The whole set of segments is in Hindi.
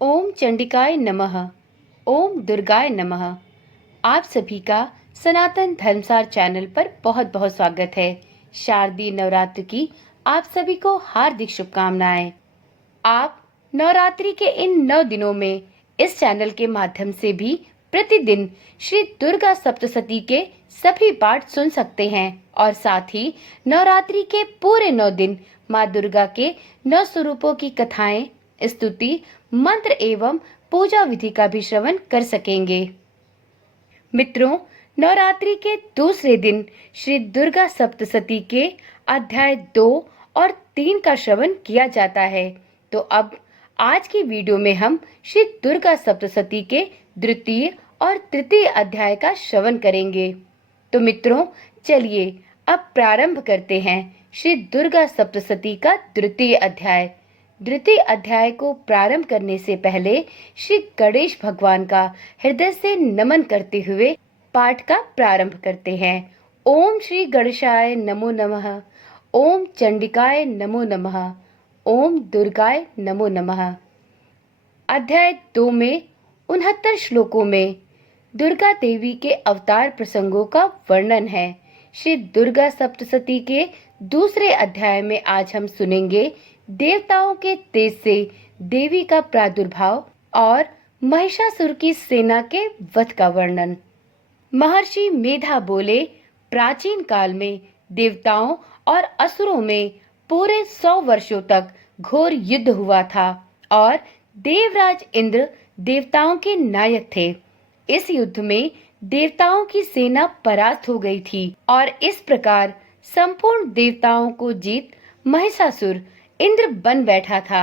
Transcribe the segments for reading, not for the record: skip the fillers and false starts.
ओम चंडिकाय नमः। ओम दुर्गाय नमः। आप सभी का सनातन धर्मसार चैनल पर बहुत बहुत स्वागत है। शारदीय नवरात्र की आप सभी को हार्दिक शुभकामनाएं। आप नवरात्रि के इन 9 दिनों में इस चैनल के माध्यम से भी प्रतिदिन श्री दुर्गा सप्तशती के सभी पाठ सुन सकते हैं और साथ ही नवरात्रि के पूरे 9 दिन माँ दुर्गा के 9 स्वरूपों की कथाएं, स्तुति, मंत्र एवं पूजा विधि का भी श्रवण कर सकेंगे। मित्रों, नवरात्रि के दूसरे दिन श्री दुर्गा सप्तशती के अध्याय 2 और 3 का श्रवण किया जाता है। तो अब आज की वीडियो में हम श्री दुर्गा सप्तशती के द्वितीय और तृतीय अध्याय का श्रवण करेंगे। तो मित्रों, चलिए अब प्रारंभ करते हैं श्री दुर्गा सप्तशती का द्वितीय अध्याय। द्वितीय अध्याय को प्रारंभ करने से पहले श्री गणेश भगवान का हृदय से नमन करते हुए पाठ का प्रारंभ करते हैं। ओम श्री गणेशाय नमो नमः। ओम चंडिकाय नमो नमः। ओम दुर्गाय नमो नमः। अध्याय 2 में 69 श्लोकों में दुर्गा देवी के अवतार प्रसंगों का वर्णन है। श्री दुर्गा सप्तशती के दूसरे अध्याय में आज हम सुनेंगे देवताओं के तेज से देवी का प्रादुर्भाव और महिषासुर की सेना के वध का वर्णन। महर्षि मेधा बोले, प्राचीन काल में देवताओं और असुरों में पूरे 100 वर्षों तक घोर युद्ध हुआ था और देवराज इंद्र देवताओं के नायक थे। इस युद्ध में देवताओं की सेना परास्त हो गई थी और इस प्रकार संपूर्ण देवताओं को जीत महिषासुर इंद्र बन बैठा था।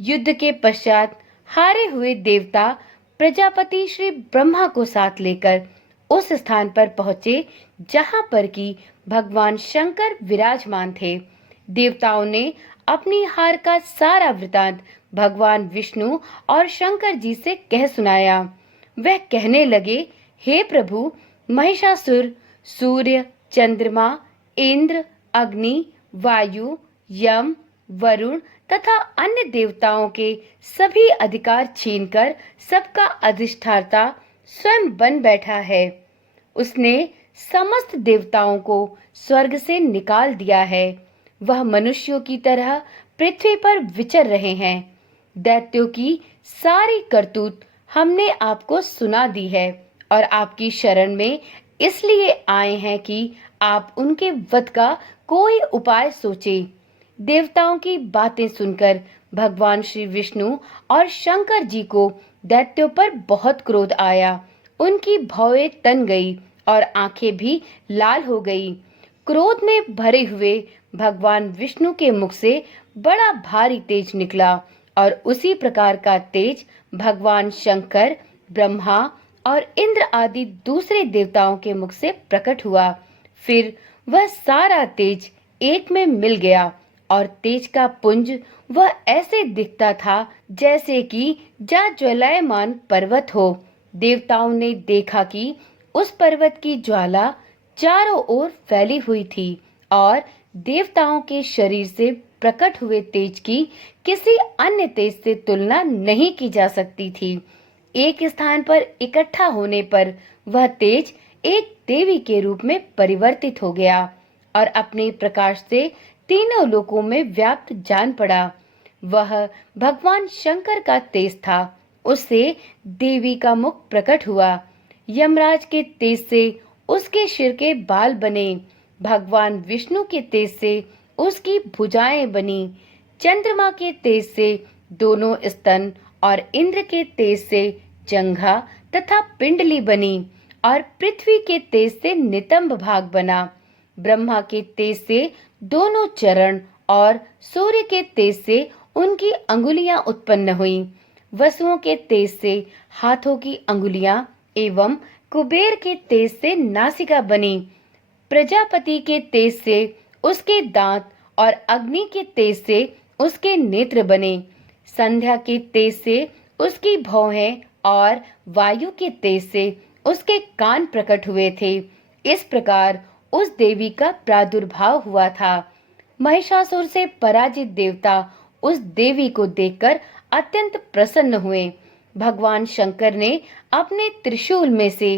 युद्ध के पश्चात हारे हुए देवता प्रजापति श्री ब्रह्मा को साथ लेकर उस स्थान पर पहुंचे जहां पर कि भगवान शंकर विराजमान थे। देवताओं ने अपनी हार का सारा वृतांत भगवान विष्णु और शंकर जी से कह सुनाया। वह कहने लगे, हे प्रभु, महिषासुर सूर्य, चंद्रमा, इंद्र, अग्नि, वायु, यम, वरुण तथा अन्य देवताओं के सभी अधिकार छीनकर सबका अधिष्ठाता स्वयं बन बैठा है। उसने समस्त देवताओं को स्वर्ग से निकाल दिया है। वह मनुष्यों की तरह पृथ्वी पर विचर रहे हैं। दैत्यों की सारी करतूत हमने आपको सुना दी है और आपकी शरण में इसलिए आए हैं कि आप उनके वध का कोई उपाय सोचें। देवताओं की बातें सुनकर भगवान श्री विष्णु और शंकर जी को दैत्यों पर बहुत क्रोध आया। उनकी भौएं तन गई और आंखें भी लाल हो गई। क्रोध में भरे हुए भगवान विष्णु के मुख से बड़ा भारी तेज निकला और उसी प्रकार का तेज भगवान शंकर, ब्रह्मा और इंद्र आदि दूसरे देवताओं के मुख से प्रकट हुआ। फिर वह सारा तेज एक में मिल गया और तेज का पुंज वह ऐसे दिखता था जैसे कि ज्वलायमान पर्वत हो। देवताओं ने देखा कि उस पर्वत की ज्वाला चारों ओर फैली हुई थी और देवताओं के शरीर से प्रकट हुए तेज की किसी अन्य तेज से तुलना नहीं की जा सकती थी। एक स्थान पर इकट्ठा होने पर वह तेज एक देवी के रूप में परिवर्तित हो गया और अपने प्रकाश से तीनों लोकों में व्याप्त जान पड़ा। वह भगवान शंकर का तेज था। उससे देवी का मुख प्रकट हुआ। यमराज के तेज से उसके सिर के बाल बने। भगवान विष्णु के तेज से उसकी भुजाएं बनी। चंद्रमा के तेज से दोनों स्तन और इंद्र के तेज से जंघा तथा पिंडली बनी और पृथ्वी के तेज से नितंब भाग बना। ब्रह्मा के तेज से दोनों चरण और सूर्य के तेज से उनकी अंगुलियां उत्पन्न हुई। वसुओं के तेज से हाथों की अंगुलियां एवं कुबेर के तेज से नासिका बनी। प्रजापति के तेज से उसके दांत और अग्नि के तेज से उसके नेत्र बने। संध्या के तेज से उसकी भौहें और वायु के तेज से उसके कान प्रकट हुए थे। इस प्रकार उस देवी का प्रादुर्भाव हुआ था। महिषासुर से पराजित देवता उस देवी को देखकर अत्यंत प्रसन्न हुए। भगवान शंकर ने अपने त्रिशूल में से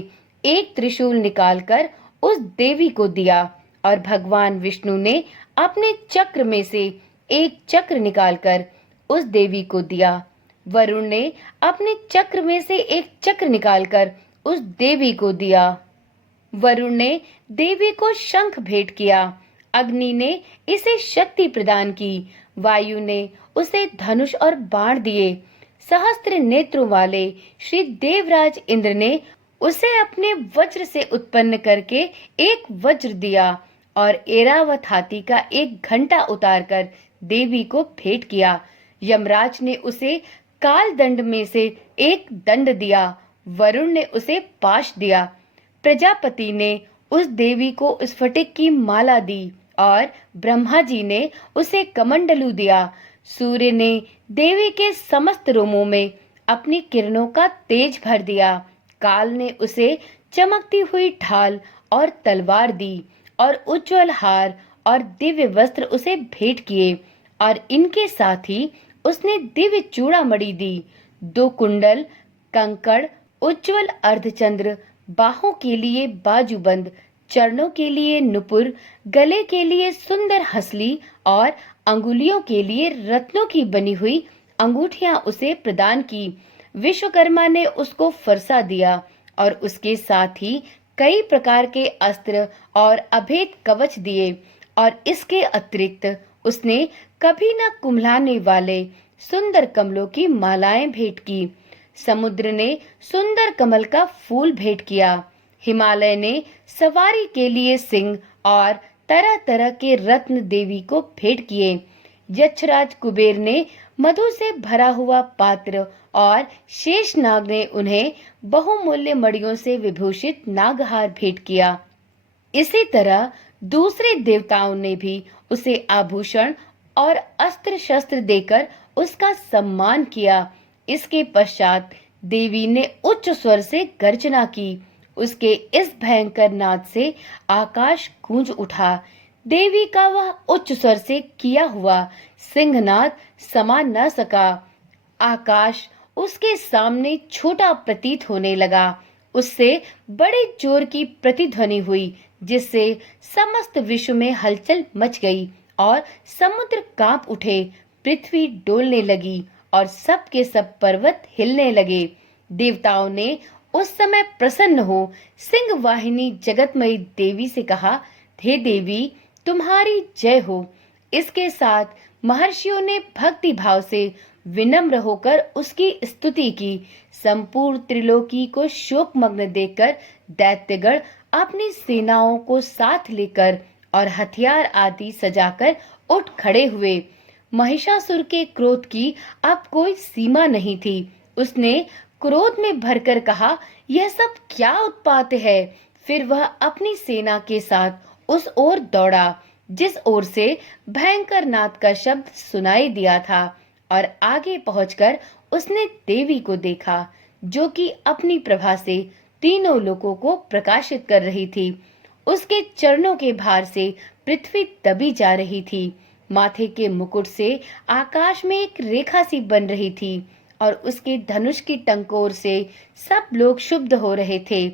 एक त्रिशूल निकालकर उस देवी को दिया और भगवान विष्णु ने अपने चक्र में से एक चक्र निकालकर उस देवी को दिया। वरुण ने अपने चक्र में से एक चक्र निकालकर उस देवी को दिया। वरुण ने देवी को शंख भेंट किया। अग्नि ने इसे शक्ति प्रदान की। वायु ने उसे धनुष और बाण दिए। सहस्त्र नेत्रों वाले श्री देवराज इंद्र ने उसे अपने वज्र से उत्पन्न करके एक वज्र दिया और एरावत हाथी का एक घंटा उतारकर देवी को भेंट किया। यमराज ने उसे काल दंड में से एक दंड दिया। वरुण ने उसे पाश दिया। प्रजापति ने उस देवी को स्फटिक की माला दी और ब्रह्मा जी ने उसे कमंडलू दिया। सूर्य ने देवी के समस्त रोमों में अपनी किरणों का तेज भर दिया। काल ने उसे चमकती हुई ढाल और तलवार दी और उज्जवल हार और दिव्य वस्त्र उसे भेंट किए और इनके साथ ही उसने दिव्य चूड़ामणि दी। 2 कुंडल, कंकड़, उज्जवल अर्धचंद्र, बाहों के लिए बाजूबंद, चरणों के लिए नुपुर, गले के लिए सुंदर हसली और अंगुलियों के लिए रत्नों की बनी हुई अंगूठियां उसे प्रदान की। विश्वकर्मा ने उसको फरसा दिया और उसके साथ ही कई प्रकार के अस्त्र और अभेद कवच दिए और इसके अतिरिक्त उसने कभी न कुम्हलाने वाले सुंदर कमलों की मालाएं भेंट की। समुद्र ने सुंदर कमल का फूल भेंट किया। हिमालय ने सवारी के लिए सिंह और तरह तरह के रत्न देवी को भेंट किए। यक्षराज कुबेर ने मधु से भरा हुआ पात्र और शेषनाग ने उन्हें बहुमूल्य मणियों से विभूषित नागहार भेंट किया। इसी तरह दूसरे देवताओं ने भी उसे आभूषण और अस्त्र शस्त्र देकर उसका सम्मान किया। इसके पश्चात देवी ने उच्च स्वर से गर्जना की। उसके इस भयंकर नाद से आकाश गूंज उठा। देवी का वह उच्च स्वर से किया हुआ सिंहनाद समा न सका। आकाश उसके सामने छोटा प्रतीत होने लगा। उससे बड़े जोर की प्रतिध्वनि हुई, जिससे समस्त विश्व में हलचल मच गई और समुद्र कांप उठे, पृथ्वी डोलने लगी और सब के सब पर्वत हिलने लगे। देवताओं ने उस समय प्रसन्न हो सिंह वाहिनी जगतमयी देवी से कहा, हे देवी, तुम्हारी जय हो। इसके साथ महर्षियों ने भक्ति भाव से विनम्र होकर उसकी स्तुति की। संपूर्ण त्रिलोकी को शोकमग्न देखकर दैत्यगण अपनी सेनाओं को साथ लेकर और हथियार आदि सजाकर उठ खड़े हुए। महिषासुर के क्रोध की अब कोई सीमा नहीं थी। उसने क्रोध में भरकर कहा, यह सब क्या उत्पात है। फिर वह अपनी सेना के साथ उस ओर दौड़ा जिस ओर से भयंकर नाद का शब्द सुनाई दिया था और आगे पहुंचकर उसने देवी को देखा, जो कि अपनी प्रभा से तीनों लोकों को प्रकाशित कर रही थी। उसके चरणों के भार से पृथ्वी दबी जा रही थी। माथे के मुकुट से आकाश में एक रेखा सी बन रही थी और उसके धनुष की टंकोर से सब लोग क्षुब्ध हो रहे थे।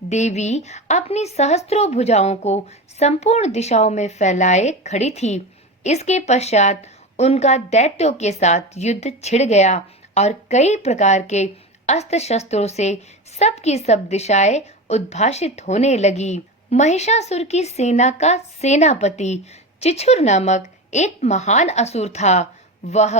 देवी अपनी सहस्त्रों भुजाओं को संपूर्ण दिशाओं में फैलाए खड़ी थी। इसके पश्चात उनका दैत्यों के साथ युद्ध छिड़ गया और कई प्रकार के अस्त्र शस्त्रों से सबकी सब दिशाएं उद्भाषित होने लगी। महिषासुर की सेना का सेनापति चिछुर नामक एक महान असुर था। वह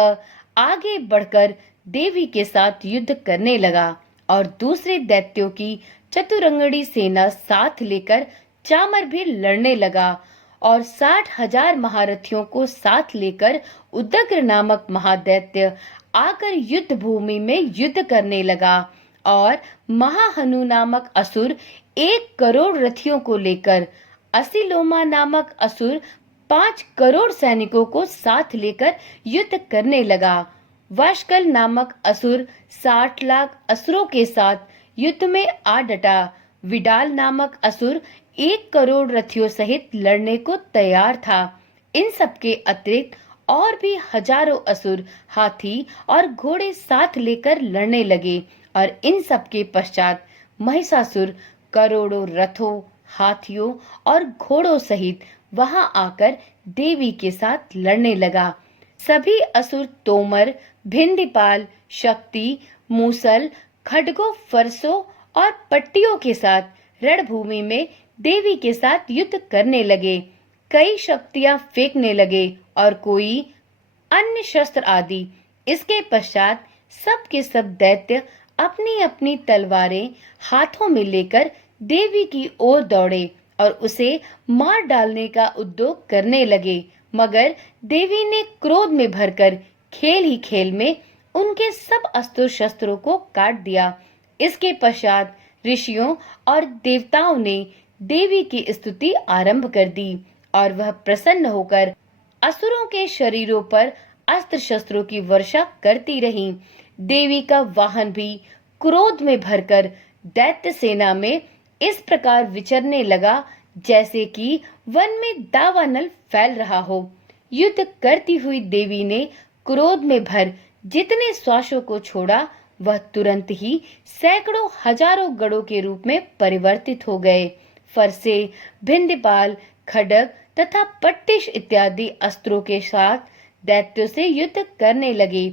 आगे बढ़कर देवी के साथ युद्ध करने लगा और दूसरे दैत्यों की चतुरंगड़ी सेना साथ लेकर चामर भी लड़ने लगा और 60,000 महारथियों को साथ लेकर उदग्र नामक महादैत्य आकर युद्ध भूमि में युद्ध करने लगा और महाहनु नामक असुर 1 करोड़ रथियों को लेकर, असिलोमा नामक असुर 5 करोड़ सैनिकों को साथ लेकर युद्ध करने लगा। वाशकल नामक असुर 60 लाख असुरों के साथ युद्ध में आ डटा। विडाल नामक असुर 1 करोड़ रथियों सहित लड़ने को तैयार था। इन सब के अतिरिक्त और भी हजारों असुर हाथी और घोड़े साथ लेकर लड़ने लगे और इन सब के पश्चात महिषासुर करोड़ों रथों, हाथियों और घोड़ों सहित वहां आकर देवी के साथ लड़ने लगा। सभी असुर तोमर, भिंदीपाल, शक्ति, मूसल, खड्गों, फरसों और पट्टियों के साथ रणभूमि में देवी के साथ युद्ध करने लगे। कई शक्तियां फेंकने लगे और कोई अन्य शस्त्र आदि। इसके पश्चात सब के सब दैत्य अपनी अपनी तलवारें हाथों में लेकर देवी की ओर दौड़े और उसे मार डालने का उद्योग करने लगे, मगर देवी ने क्रोध में भरकर खेल ही खेल में उनके सब अस्त्र शस्त्रों को काट दिया। इसके पश्चात ऋषियों और देवताओं ने देवी की स्तुति आरंभ कर दी और वह प्रसन्न होकर असुरों के शरीरों पर अस्त्र शस्त्रों की वर्षा करती रही। देवी का वाहन भी क्रोध में भरकर दैत्य सेना में इस प्रकार विचरने लगा जैसे कि वन में दावानल फैल रहा हो। युद्ध करती हुई देवी ने क्रोध में भर जितने श्वासों को छोड़ा वह तुरंत ही सैकड़ों हजारों गढ़ों के रूप में परिवर्तित हो गए। फरसे, भिंदीपाल, खड्ग तथा पट्टिश इत्यादि अस्त्रों के साथ दैत्यों से युद्ध करने लगे।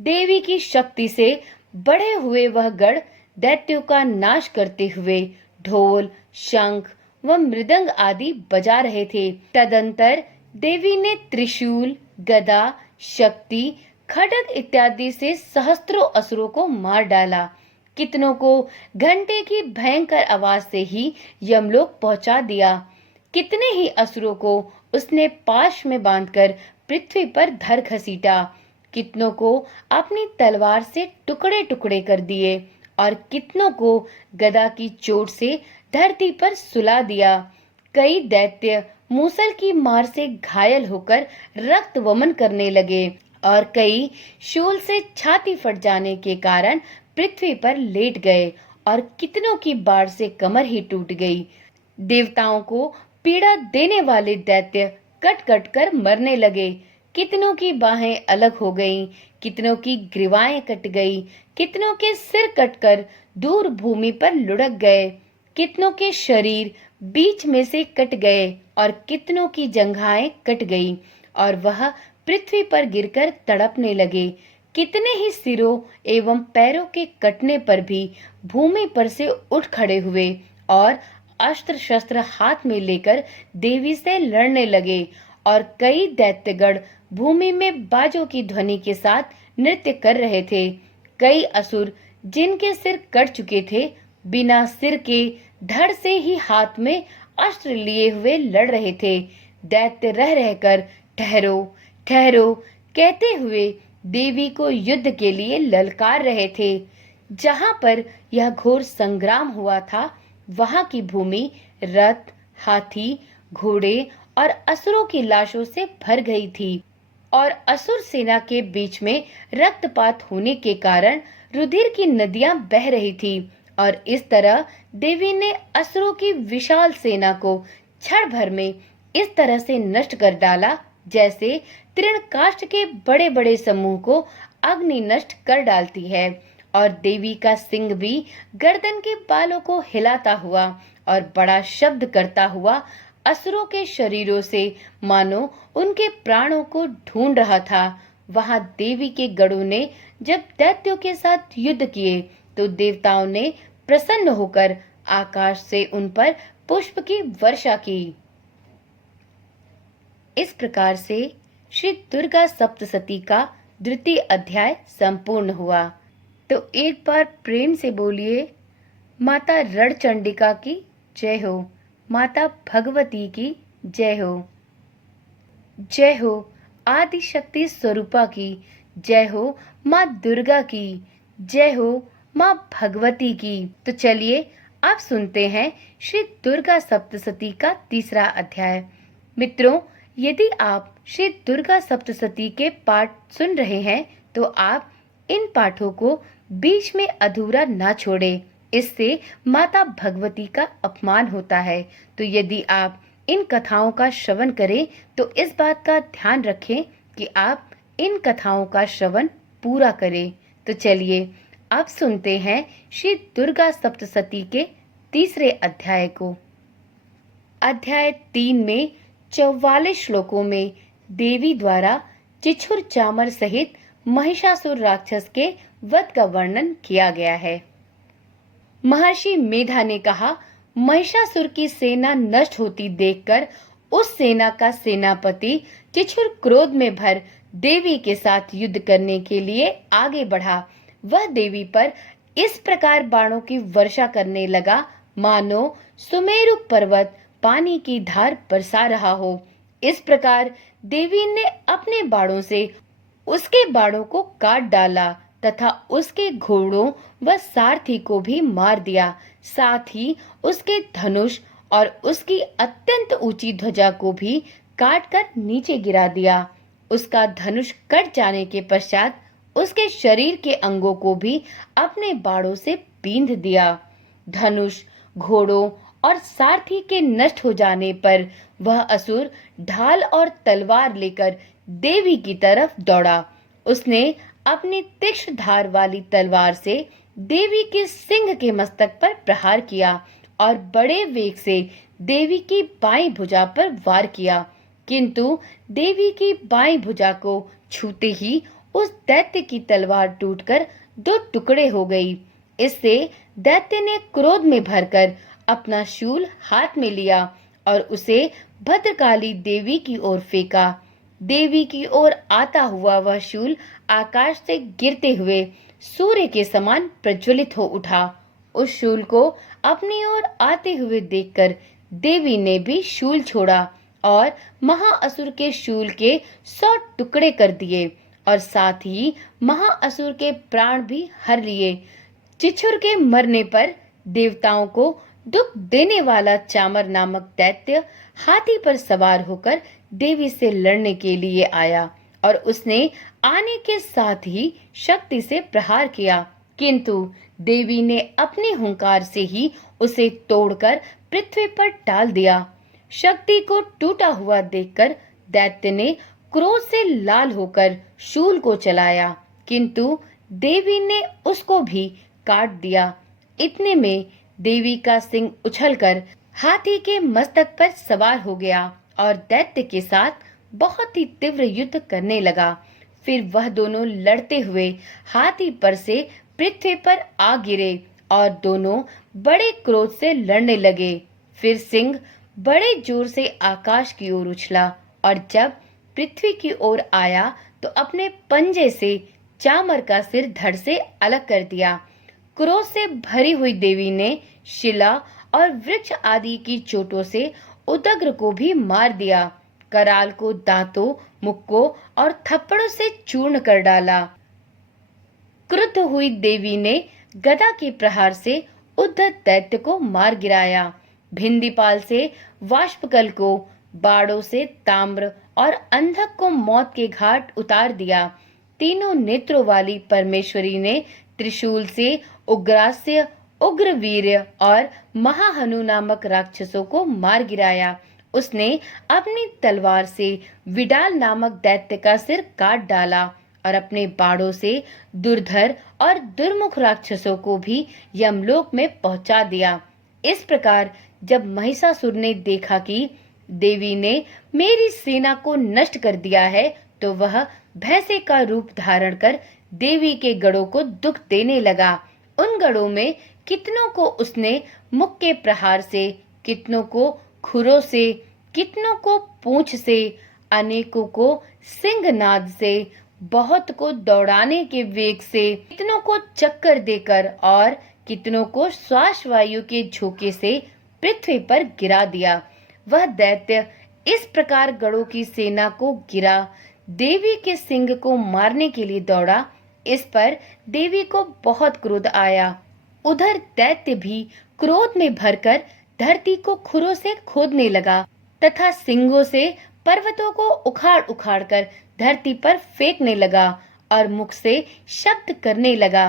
देवी की शक्ति से बढ़े हुए वह गढ़ दैत्यों का नाश करते हुए ढोल, शंख व मृदंग आदि बजा रहे थे। तदंतर देवी ने त्रिशूल, गदा, शक्ति, खड्ग इत्यादि से सहस्त्रों असुरों को मार डाला। कितनों को घंटे की भयंकर आवाज से ही यमलोक पहुंचा दिया। कितने ही असुरों को उसने पाश में बांधकर पृथ्वी पर धर घसीटा। कितनों को अपनी तलवार से टुकड़े टुकड़े कर दिए और कितनों को गदा की चोट से धरती पर सुला दिया। कई दैत्य मूसल की मार से घायल होकर रक्त वमन करने लगे और कई शूल से छाती फट जाने के कारण पृथ्वी पर लेट गए और कितनों की बाढ़ से कमर ही टूट गई। देवताओं को पीड़ा देने वाले दैत्य कट कट कर मरने लगे। कितनों की बाहें अलग हो गईं, कितनों की ग्रीवाएं कट गई, कितनों के सिर कटकर दूर भूमि पर लुढ़क गए, कितनों के शरीर बीच में से कट गए और कितनों की जंघाएं कट गई और वह पृथ्वी पर गिरकर तड़पने लगे। कितने ही सिरों एवं पैरों के कटने पर भी भूमि पर से उठ खड़े हुए और अस्त्र शस्त्र हाथ में लेकर देवी से लड़ने लगे और कई दैत्यगण भूमि में बाजों की ध्वनि के साथ नृत्य कर रहे थे। कई असुर जिनके सिर कट चुके थे बिना सिर के धड़ से ही हाथ में अस्त्र लिए हुए लड़ रहे थे। दैत्य रह रहकर ठहरो ठहरो कहते हुए देवी को युद्ध के लिए ललकार रहे थे। जहां पर यह घोर संग्राम हुआ था वहां की भूमि रथ, हाथी, घोड़े और असुरों की लाशों से भर गई थी और असुर सेना के बीच में रक्तपात होने के कारण रुधिर की नदियां बह रही थी और इस तरह देवी ने असुरों की विशाल सेना को क्षण भर में इस तरह से नष्ट कर डाला जैसे तृणकाष्ठ के बड़े बड़े समूह को अग्नि नष्ट कर डालती है। और देवी का सिंह भी गर्दन के बालों को हिलाता हुआ और बड़ा शब्द करता हुआ असुरों के शरीरों से मानो उनके प्राणों को ढूंढ रहा था। वहां देवी के गढ़ों ने जब दैत्यों के साथ युद्ध किए तो देवताओं ने प्रसन्न होकर आकाश से उन पर पुष्प की वर्षा की। इस प्रकार से श्री दुर्गा सप्तशती का द्वितीय अध्याय संपूर्ण हुआ। तो एक बार प्रेम से बोलिए, माता रणचंडिका की जय हो, माता भगवती की जय हो। जय हो आदि शक्ति स्वरूपा की जय हो, माँ दुर्गा की जय हो, माँ भगवती की। तो चलिए अब सुनते हैं श्री दुर्गा सप्तशती का तीसरा अध्याय। मित्रों, यदि आप श्री दुर्गा सप्तशती के पाठ सुन रहे हैं तो आप इन पाठों को बीच में अधूरा ना छोड़ें। इससे माता भगवती का अपमान होता है। तो यदि आप इन कथाओं का श्रवण करें तो इस बात का ध्यान रखें कि आप इन कथाओं का श्रवण पूरा करें। तो चलिए अब सुनते हैं श्री दुर्गा सप्तशती के तीसरे अध्याय को। अध्याय 3 में 44 श्लोकों में देवी द्वारा चिछुर चामर सहित महिषासुर राक्षस के वध का वर्णन किया गया है। महर्षि मेधा ने कहा, महिषासुर की सेना नष्ट होती देखकर उस सेना का सेनापति चिछुर क्रोध में भर देवी के साथ युद्ध करने के लिए आगे बढ़ा। वह देवी पर इस प्रकार बाणों की वर्षा करने लगा मानो सुमेरु पर्वत पानी की धार बरसा रहा हो। इस प्रकार देवी ने अपने बाणों से उसके बाणों को काट डाला तथा उसके घोड़ों व सारथी को भी मार दिया। साथ ही उसके धनुष और उसकी अत्यंत ऊंची ध्वजा को भी काटकर नीचे गिरा दिया। उसका धनुष कट जाने के पश्चात उसके शरीर के अंगों को भी अपने बाणों से बींध दिया। धनुष, घोड़ों और सारथी के नष्ट हो जाने पर वह असुर ढाल और तलवार लेकर देवी की तरफ दौड़ा। उसने अपनी तीक्ष्ण धार वाली तलवार से देवी के सिंह के मस्तक पर प्रहार किया और बड़े वेग से देवी की बाईं भुजा पर वार किया, किंतु देवी की बाईं भुजा को छूते ही उस दैत्य की तलवार टूटकर 2 टुकड़े हो गई। इससे दैत्य ने क्रोध में भरकर अपना शूल हाथ में लिया और उसे भद्रकाली देवी की ओर फेंका। देवी की ओर आता हुआ वह शूल आकाश से गिरते हुए सूर्य के समान प्रज्वलित हो उठा। उस शूल को अपनी ओर आते हुए देखकर देवी ने भी शूल छोड़ा और महाअसुर के शूल के 100 टुकड़े कर दिए और साथ ही महाअसुर के प्राण भी हर लिए। चिछुर के मरने पर देवताओं को दुख देने वाला चामर नामक दैत्य हाथी पर सवार होकर देवी से लड़ने के लिए आया और उसने आने के साथ ही शक्ति से प्रहार किया, किंतु देवी ने अपने हुंकार से ही उसे तोड़कर पृथ्वी पर डाल दिया। शक्ति को टूटा हुआ देखकर दैत्य ने क्रोध से लाल होकर शूल को चलाया, किंतु देवी ने उसको भी काट दिया। इतने में देवी का सिंह उछलकर हाथी के मस्तक पर सवार हो गया और दैत्य के साथ बहुत ही तीव्र युद्ध करने लगा। फिर वह दोनों लड़ते हुए हाथी पर से पृथ्वी पर आ गिरे और दोनों बड़े क्रोध से लड़ने लगे। फिर सिंह बड़े जोर से आकाश की ओर उछला और जब पृथ्वी की ओर आया तो अपने पंजे से चामर का सिर धड़ से अलग कर दिया। क्रोध से भरी हुई देवी ने शिला और वृक्ष आदि की चोटों से उदग्र को भी मार दिया। कराल को दांतों, मुक्कों और थप्पड़ों से चूर्ण कर डाला। क्रुद्ध हुई देवी ने गदा के प्रहार से उद्धत दैत्य को मार गिराया। भिंदीपाल से वाष्पकल को, बाड़ों से ताम्र और अंधक को मौत के घाट उतार दिया। तीनों नेत्रों वाली परमेश्वरी ने त्रिशूल से उग्रास्य, उग्रवीर्य और महाहनु नामक राक्षसों को मार गिराया। उसने अपनी तलवार से विडाल नामक दैत्य का सिर काट डाला और अपने बाड़ों से दुर्धर और दुर्मुख राक्षसों को भी यमलोक में पहुंचा दिया। इस प्रकार जब महिषासुर ने देखा कि देवी ने मेरी सेना को नष्ट कर दिया है, तो वह भैंसे का रूप धारण कर देवी के गढ़ों को दुख देने लगा। उन गढ़ों में कितनों को उसने मुख के प्रहार से, कितनों को खुरों से, कितनों को पूंछ से, अनेकों को सिंहनाद से, बहुत को दौड़ाने के वेग से, कितनों को चक्कर देकर और कितनों को श्वास वायु के झोंके से पृथ्वी पर गिरा दिया। वह दैत्य इस प्रकार गढ़ों की सेना को गिरा देवी के सिंह को मारने के लिए दौड़ा। इस पर देवी को बहुत क्रोध आया। उधर दैत्य भी क्रोध में भरकर धरती को खुरों से खोदने लगा तथा सिंगों से पर्वतों को उखाड़ उखाड़ कर धरती पर फेंकने लगा और मुख से शब्द करने लगा।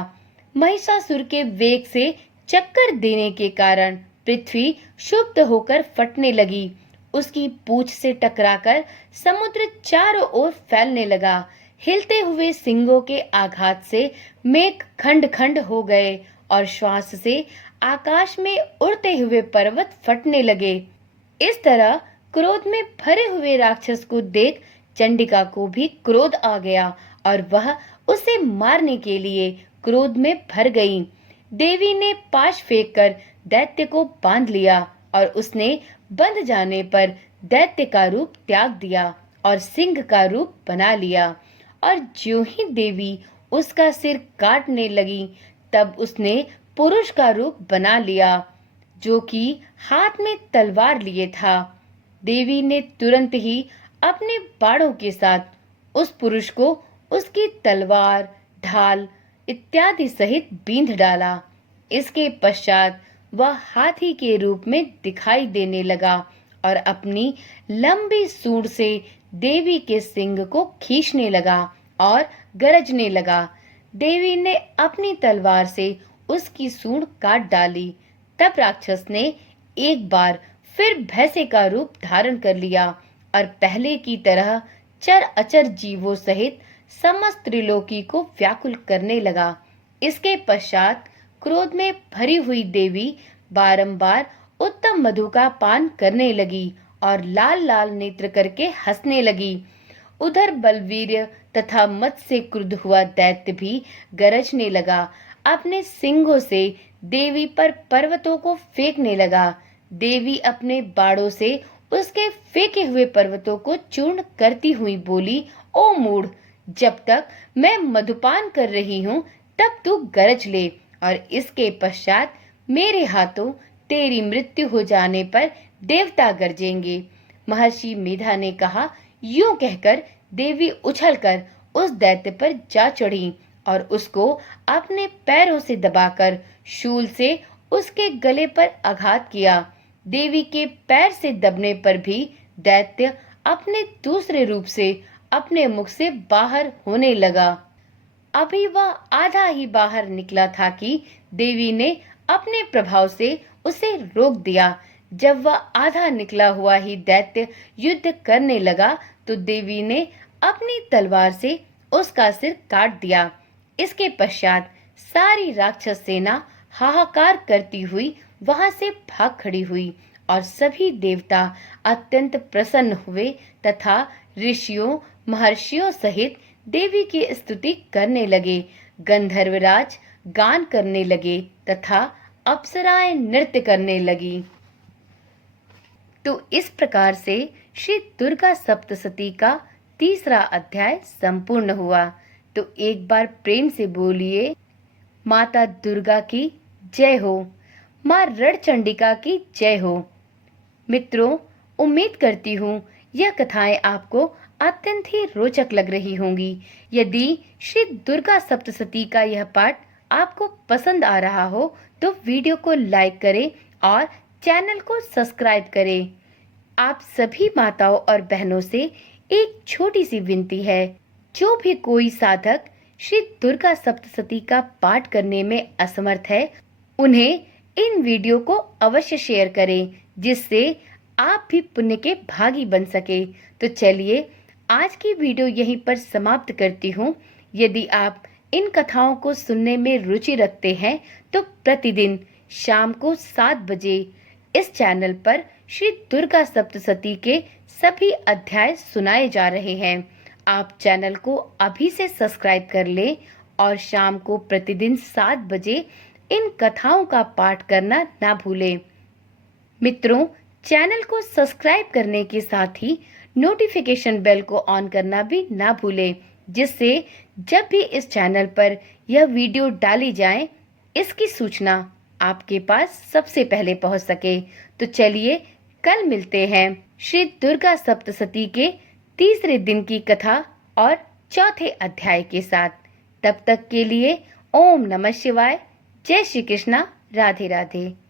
महिषासुर के वेग से चक्कर देने के कारण पृथ्वी क्षुब्ध होकर फटने लगी। उसकी पूंछ से टकराकर समुद्र चारों ओर फैलने लगा। हिलते हुए सिंगों के आघात से मेघ खंड खंड हो गए और श्वास से आकाश में उड़ते हुए पर्वत फटने लगे। इस तरह क्रोध में भरे हुए राक्षस को देख चंडिका को भी क्रोध आ गया और वह उसे मारने के लिए क्रोध में भर गई। देवी ने पाश फेंककर दैत्य को बांध लिया और उसने बंध जाने पर दैत्य का रूप त्याग दिया और सिंह का रूप बना लिया। और ज्यों ही देवी उसका सिर काटने लगी तब उसने पुरुष का रूप बना लिया जो कि हाथ में तलवार लिए था। देवी ने तुरंत ही अपने बाणों के साथ उस पुरुष को उसकी तलवार, ढाल इत्यादि सहित बींध डाला। इसके पश्चात वह हाथी के रूप में दिखाई देने लगा और अपनी लंबी सूंड से देवी के सिंग को खींचने लगा और गरजने लगा। देवी ने अपनी तलवार से उसकी सूंड काट डाली। तब राक्षस ने एक बार फिर भैंसे का रूप धारण कर लिया और पहले की तरह चर अचर जीवों सहित समस्त त्रिलोकी को व्याकुल करने लगा। इसके पश्चात क्रोध में भरी हुई देवी बारंबार उत्तम मधु का पान करने लगी और लाल लाल नेत्र करके हंसने लगी। उधर बलवीर तथा मत से क्रुद्ध हुआ दैत्य भी गरजने लगा। अपने सिंगों से देवी पर पर्वतों को फेंकने लगा। देवी अपने बाड़ों से उसके फेंके हुए पर्वतों को चूर्ण करती हुई बोली, ओ मूढ़, जब तक मैं मधुपान कर रही हूँ तब तू गरज ले और इसके पश्चात मेरे हाथों तेरी मृत्यु हो जाने पर देवता गरजेंगे। महर्षि मेधा ने कहा। यूं कहकर देवी उछलकर उस दैत्य पर जा चढ़ी और उसको अपने पैरों से दबाकर शूल से उसके गले पर आघात किया। देवी के पैर से दबने पर भी दैत्य अपने दूसरे रूप से अपने मुख से बाहर होने लगा। अभी वह आधा ही बाहर निकला था कि देवी ने अपने प्रभाव से उसे रोक दिया। जब वह आधा निकला हुआ ही दैत्य युद्ध करने लगा तो देवी ने अपनी तलवार से उसका सिर काट दिया। इसके पश्चात सारी राक्षस सेना हाहाकार करती हुई वहां से भाग खड़ी हुई और सभी देवता अत्यंत प्रसन्न हुए तथा ऋषियों, महर्षियों सहित देवी की स्तुति करने लगे। गंधर्वराज गान करने लगे तथा अप्सराएं नृत्य करने लगी। तो इस प्रकार से श्री दुर्गा सप्तशती का तीसरा अध्याय संपूर्ण हुआ। तो एक बार प्रेम से बोलिए, माता दुर्गा की जय हो, माँ रणचंडिका की जय हो। मित्रों, उम्मीद करती हूँ यह कथाएं आपको अत्यंत ही रोचक लग रही होंगी। यदि श्री दुर्गा सप्तशती का यह पाठ आपको पसंद आ रहा हो तो वीडियो को लाइक करें और चैनल को सब्सक्राइब करें। आप सभी माताओं और बहनों से एक छोटी सी विनती है, जो भी कोई साधक श्री दुर्गा सप्तशती का पाठ करने में असमर्थ है, उन्हें इन वीडियो को अवश्य शेयर करें, जिससे आप भी पुण्य के भागी बन सके। तो चलिए आज की वीडियो यहीं पर समाप्त करती हूँ। यदि आप इन कथाओं को सुनने में रुचि रखते हैं तो प्रतिदिन शाम को 7 बजे इस चैनल पर श्री दुर्गा सप्तशती के सभी अध्याय सुनाए जा रहे हैं। आप चैनल को अभी से सब्सक्राइब कर लें और शाम को प्रतिदिन 7 बजे इन कथाओं का पाठ करना ना भूलें। मित्रों, चैनल को सब्सक्राइब करने के साथ ही नोटिफिकेशन बेल को ऑन करना भी ना भूलें, जिससे जब भी इस चैनल पर यह वीडियो डाली जाए इसकी सूचना आपके पास सबसे पहले पहुंच सके। तो चलिए कल मिलते हैं श्री दुर्गा सप्तशती के तीसरे दिन की कथा और चौथे अध्याय के साथ। तब तक के लिए ओम नमः शिवाय। जय श्री कृष्णा। राधे राधे।